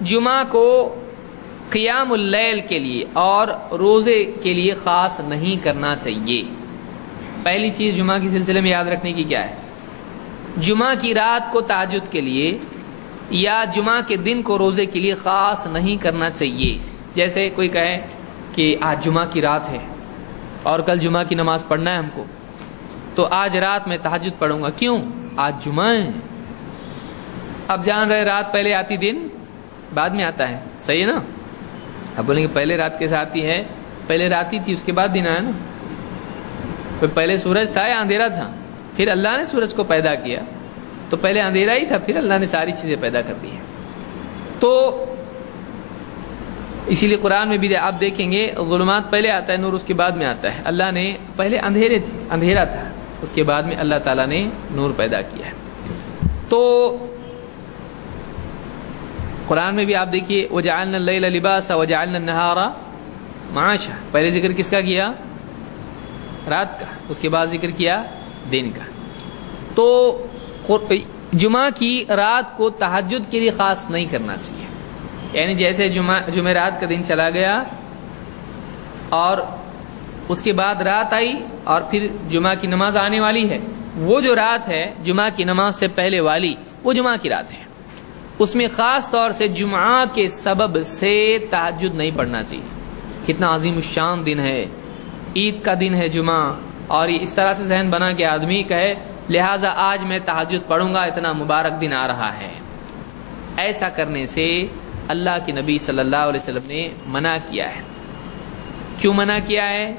جمعہ کو قیام اللیل کے لیے اور روزے کے لیے خاص نہیں کرنا چاہیے۔ پہلی چیز جمعہ کے سلسلے میں یاد رکھنے کی کیا ہے؟ جمعہ کی رات کو تہجد کے لیے یا جمعہ کے دن کو روزے کے لیے خاص نہیں کرنا چاہیے۔ جیسے کوئی کہے کہ آج جمعہ کی رات ہے اور کل جمعہ کی نماز پڑھنا ہے ہم کو، تو آج رات میں تہجد پڑھوں گا۔ کیوں؟ آج جمعہ ہے۔ اب جان رہے رات پہلے آتی دن بعد میں آتا ہے، صحیح ہے نا؟ اب بولیں گے پہلے رات کیسے آتی ہے؟ پہلے رات ہی تھی، اس کے بعد دن آیا نا۔ پہلے سورج تھا یا اندھیرا تھا؟ پھر اللہ نے سورج کو پیدا کیا، تو پہلے اندھیرا ہی تھا، پھر اللہ نے ساری چیزیں پیدا کر دی ہیں۔ تو اسی لیے قرآن میں بھی آپ دیکھیں گے ظلمات پہلے آتا ہے، نور اس کے بعد میں آتا ہے۔ اللہ نے پہلے اندھیرا تھا، اس کے بعد میں اللہ تعالیٰ نے نور پیدا کیا ہے۔ تو قرآن میں بھی آپ دیکھیے وَجَعَلْنَا اللَّيْلَ لِبَاسًا وَجَعَلْنَا النَّهَارَ مَعَاشًا، پہلے ذکر کس کا کیا؟ رات کا، اس کے بعد ذکر کیا دن کا۔ تو جمعہ کی رات کو تہجد کے لیے خاص نہیں کرنا چاہیے، یعنی جیسے جمعرات کا دن چلا گیا اور اس کے بعد رات آئی اور پھر جمعہ کی نماز آنے والی ہے، وہ جو رات ہے جمعہ کی نماز سے پہلے والی وہ جمعہ کی رات ہے، اس میں خاص طور سے جمعہ کے سبب سے تہجد نہیں پڑھنا چاہیے۔ کتنا عظیم الشان دن ہے، عید کا دن ہے جمعہ، اور اس طرح سے ذہن بنا کے آدمی کہے لہٰذا آج میں تہجد پڑھوں گا، اتنا مبارک دن آ رہا ہے۔ ایسا کرنے سے اللہ کے نبی صلی اللہ علیہ وسلم نے منع کیا ہے۔ کیوں منع کیا ہے؟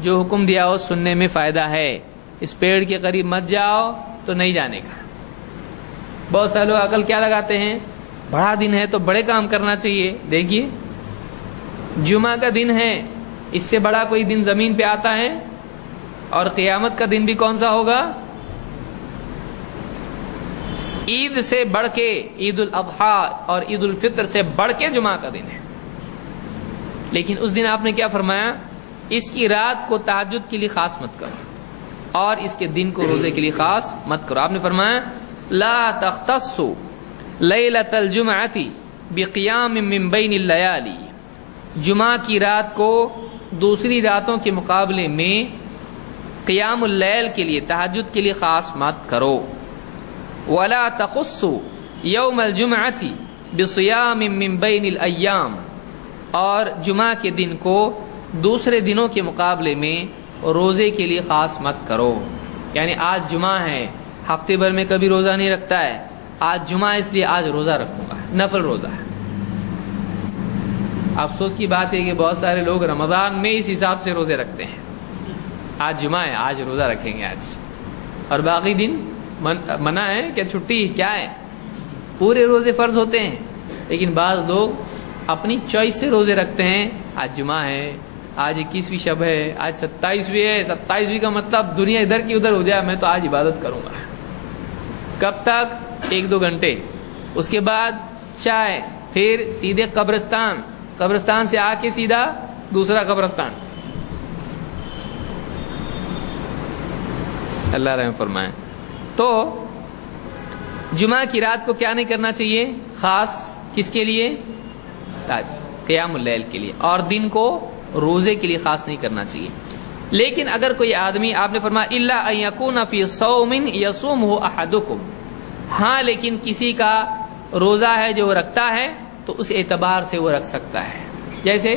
جو حکم دیا ہو سننے میں فائدہ ہے، اس پیڑ کے قریب مت جاؤ تو نہیں جانے کا۔ بہت سارے لوگ عقل کیا لگاتے ہیں، بڑا دن ہے تو بڑے کام کرنا چاہیے۔ دیکھیے جمعہ کا دن ہے، اس سے بڑا کوئی دن زمین پہ آتا ہے؟ اور قیامت کا دن بھی کون سا ہوگا؟ عید سے بڑھ کے، عید الاضحیٰ اور عید الفطر سے بڑھ کے جمعہ کا دن ہے۔ لیکن اس دن آپ نے کیا فرمایا؟ اس کی رات کو تہجد کے لیے خاص مت کرو اور اس کے دن کو روزے کے لیے خاص مت کرو۔ آپ نے فرمایا لا تختصوا لیلۃ الجمعۃ بقیام من بین اللیالی، جمعہ کی رات کو دوسری راتوں کے مقابلے میں قیام اللیل کے لیے، تہجد کے لیے خاص مت کرو۔ ولا تخصوا یوم الجمعۃ بصیام من بین الایام، اور جمعہ کے دن کو دوسرے دنوں کے مقابلے میں روزے کے لیے خاص مت کرو۔ یعنی آج جمعہ ہے، ہفتے بھر میں کبھی روزہ نہیں رکھتا ہے، آج جمعہ اس لیے آج روزہ رکھوں گا، نفل روزہ ہے۔ افسوس کی بات ہے کہ بہت سارے لوگ رمضان میں اس حساب سے روزے رکھتے ہیں، آج جمعہ ہے آج روزہ رکھیں گے آج، اور باقی دن منع ہے کہ چھٹی کیا ہے، پورے روزے فرض ہوتے ہیں۔ لیکن بعض لوگ اپنی چوائس سے روزے رکھتے ہیں، آج جمعہ ہے، آج 21ویں شب ہے، آج 27ویں ہے، 27ویں کا مطلب دنیا ادھر کی ادھر ہو جائے، میں تو آج عبادت کروں گا۔ کب تک؟ 1-2 گھنٹے، اس کے بعد چائے، پھر سیدھے قبرستان، قبرستان سے آ کے سیدھا دوسرا قبرستان۔ اللہ رحم فرمائے۔ تو جمعہ کی رات کو کیا نہیں کرنا چاہیے؟ خاص کس کے لیے؟ قیام اللیل کے لیے، اور دن کو روزے کے لیے خاص نہیں کرنا چاہیے۔ لیکن اگر کوئی آدمی، آپ نے فرمایا الا ان یکون فی صوم یصومہ احدکم، ہاں لیکن کسی کا روزہ ہے جو وہ رکھتا ہے تو اس اعتبار سے وہ رکھ سکتا ہے۔ جیسے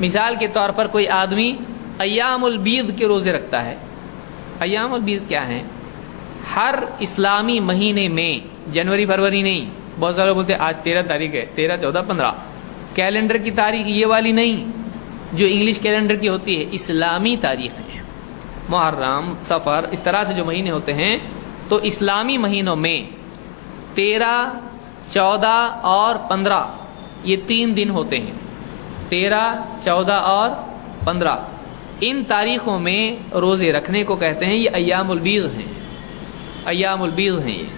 مثال کے طور پر کوئی آدمی ایام البیض کے روزے رکھتا ہے۔ ایام البیض کیا ہیں؟ ہر اسلامی مہینے میں، جنوری فروری نہیں، بہت سارے بولتے ہیں آج 13 تاریخ ہے، 13 14 15، کیلنڈر کی تاریخ یہ والی نہیں جو انگلش کیلنڈر کی ہوتی ہے، اسلامی تاریخ ہے، محرم صفر، اس طرح سے جو مہینے ہوتے ہیں، تو اسلامی مہینوں میں 13 14 اور 15 یہ 3 دن ہوتے ہیں، 13 14 اور 15، ان تاریخوں میں روزے رکھنے کو کہتے ہیں، یہ ایام البیض ہیں، ایام البیض ہیں یہ۔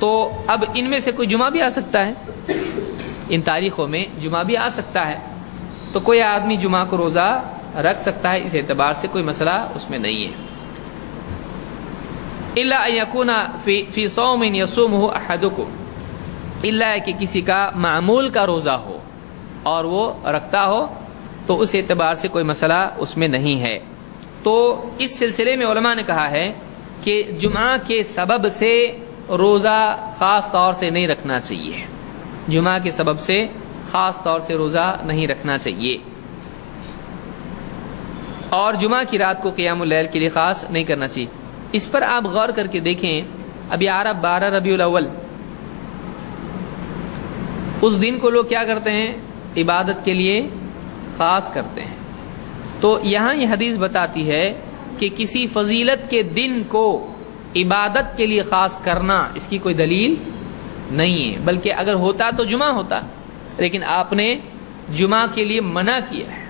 تو اب ان میں سے کوئی جمعہ بھی آ سکتا ہے، ان تاریخوں میں جمعہ بھی آ سکتا ہے، تو کوئی آدمی جمعہ کو روزہ رکھ سکتا ہے، اس اعتبار سے کوئی مسئلہ اس میں نہیں ہے۔ الا ان یکون فی صوم یصومہ احدکم، الا ہے کہ کسی کا معمول کا روزہ ہو اور وہ رکھتا ہو تو اس اعتبار سے کوئی مسئلہ اس میں نہیں ہے۔ تو اس سلسلے میں علماء نے کہا ہے کہ جمعہ کے سبب سے روزہ خاص طور سے نہیں رکھنا چاہیے، جمعہ کے سبب سے خاص طور سے روزہ نہیں رکھنا چاہیے، اور جمعہ کی رات کو قیام اللیل کے لیے خاص نہیں کرنا چاہیے۔ اس پر آپ غور کر کے دیکھیں، ابھی آ رہا 12 ربیع الاول، اس دن کو لوگ کیا کرتے ہیں؟ عبادت کے لیے خاص کرتے ہیں۔ تو یہاں یہ حدیث بتاتی ہے کہ کسی فضیلت کے دن کو عبادت کے لیے خاص کرنا اس کی کوئی دلیل نہیں ہے، بلکہ اگر ہوتا تو جمعہ ہوتا، لیکن آپ نے جمعہ کے لیے منع کیا ہے۔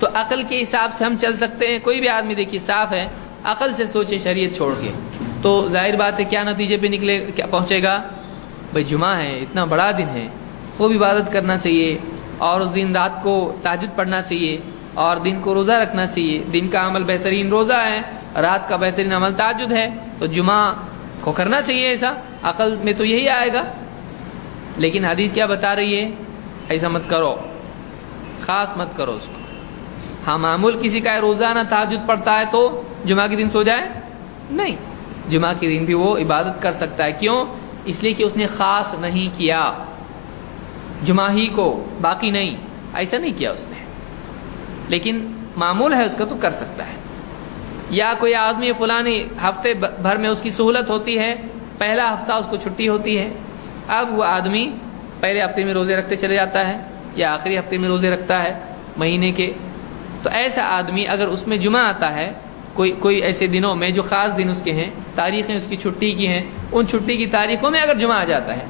تو عقل کے حساب سے ہم چل سکتے ہیں، کوئی بھی آدمی دیکھیے صاف ہے، عقل سے سوچے شریعت چھوڑ کے، تو ظاہر بات ہے کیا نتیجے پہ نکلے، کیا پہنچے گا؟ بھائی جمعہ ہے، اتنا بڑا دن ہے، خوب عبادت کرنا چاہیے، اور اس دن رات کو تہجد پڑھنا چاہیے، اور دن کو روزہ رکھنا چاہیے۔ دن کا عمل بہترین روزہ ہے، رات کا بہترین عمل تہجد ہے، تو جمعہ کو کرنا چاہیے۔ ایسا عقل میں تو یہی آئے گا، لیکن حدیث کیا بتا رہی ہے؟ ایسا مت کرو، خاص مت کرو اس کو۔ ہاں معمول کسی کا روزانہ تہجد پڑھتا ہے تو جمعہ کے دن سو جائے؟ نہیں، جمعہ کے دن بھی وہ عبادت کر سکتا ہے۔ کیوں؟ اس لیے کہ اس نے خاص نہیں کیا جمعہ ہی کو، باقی نہیں، ایسا نہیں کیا اس نے، لیکن معمول ہے اس کا تو کر سکتا ہے۔ یا کوئی آدمی فلانی ہفتے بھر میں اس کی سہولت ہوتی ہے، پہلا ہفتہ اس کو چھٹی ہوتی ہے، اب وہ آدمی پہلے ہفتے میں روزے رکھتے چلے جاتا ہے یا آخری ہفتے میں روزے رکھتا ہے مہینے کے، تو ایسا آدمی اگر اس میں جمعہ آتا ہے، کوئی ایسے دنوں میں جو خاص دن اس کے ہیں، تاریخیں اس کی چھٹی کی ہیں، ان چھٹی کی تاریخوں میں اگر جمعہ آ جاتا ہے،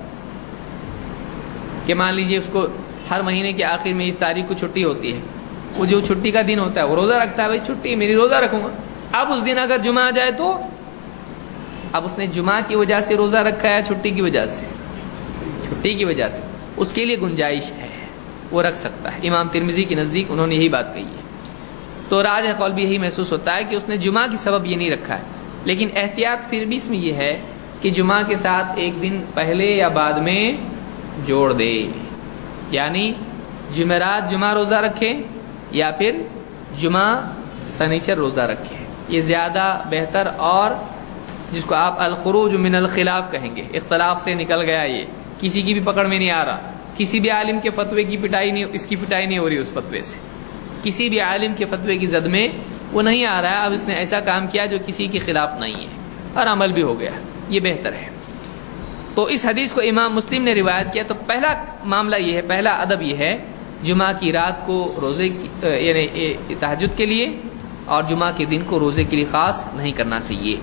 کہ مان لیجئے اس کو ہر مہینے کے آخر میں اس تاریخ کو چھٹی ہوتی ہے، وہ جو چھٹی کا دن ہوتا ہے وہ روزہ رکھتا ہے، بھائی چھٹی میری روزہ رکھوں گا، اب اس دن اگر جمعہ آ جائے تو اب اس نے جمعہ کی وجہ سے روزہ رکھا ہے، چھٹی کی وجہ سے، چھٹی کی وجہ سے اس کے لیے گنجائش ہے، وہ رکھ سکتا ہے۔ امام ترمذی کے نزدیک انہوں نے یہی بات کہی ہے۔ تو راجح قول بھی یہی محسوس ہوتا ہے کہ اس نے جمعہ کی سبب یہ نہیں رکھا ہے، لیکن احتیاط پھر بھی اس میں یہ ہے کہ جمعہ کے ساتھ ایک دن پہلے یا بعد میں جوڑ دے، یعنی جمعرات جمعہ روزہ رکھے یا پھر جمعہ سنیچر روزہ رکھے، یہ زیادہ بہتر، اور جس کو آپ الخروج من الخلاف کہیں گے، اختلاف سے نکل گیا، یہ کسی کی بھی پکڑ میں نہیں آ رہا، کسی بھی عالم کے فتوے کی پٹائی نہیں، اس کی پٹائی نہیں ہو رہی، اس فتوے سے کسی بھی عالم کے فتوے کی زد میں وہ نہیں آ رہا ہے، اب اس نے ایسا کام کیا جو کسی کے خلاف نہیں ہے اور عمل بھی ہو گیا، یہ بہتر ہے۔ تو اس حدیث کو امام مسلم نے روایت کیا، تو پہلا معاملہ یہ ہے، پہلا ادب یہ ہے، جمعہ کی رات کو روزے یعنی تہجد کے لیے اور جمعہ کے دن کو روزے کے لیے خاص نہیں کرنا چاہیے۔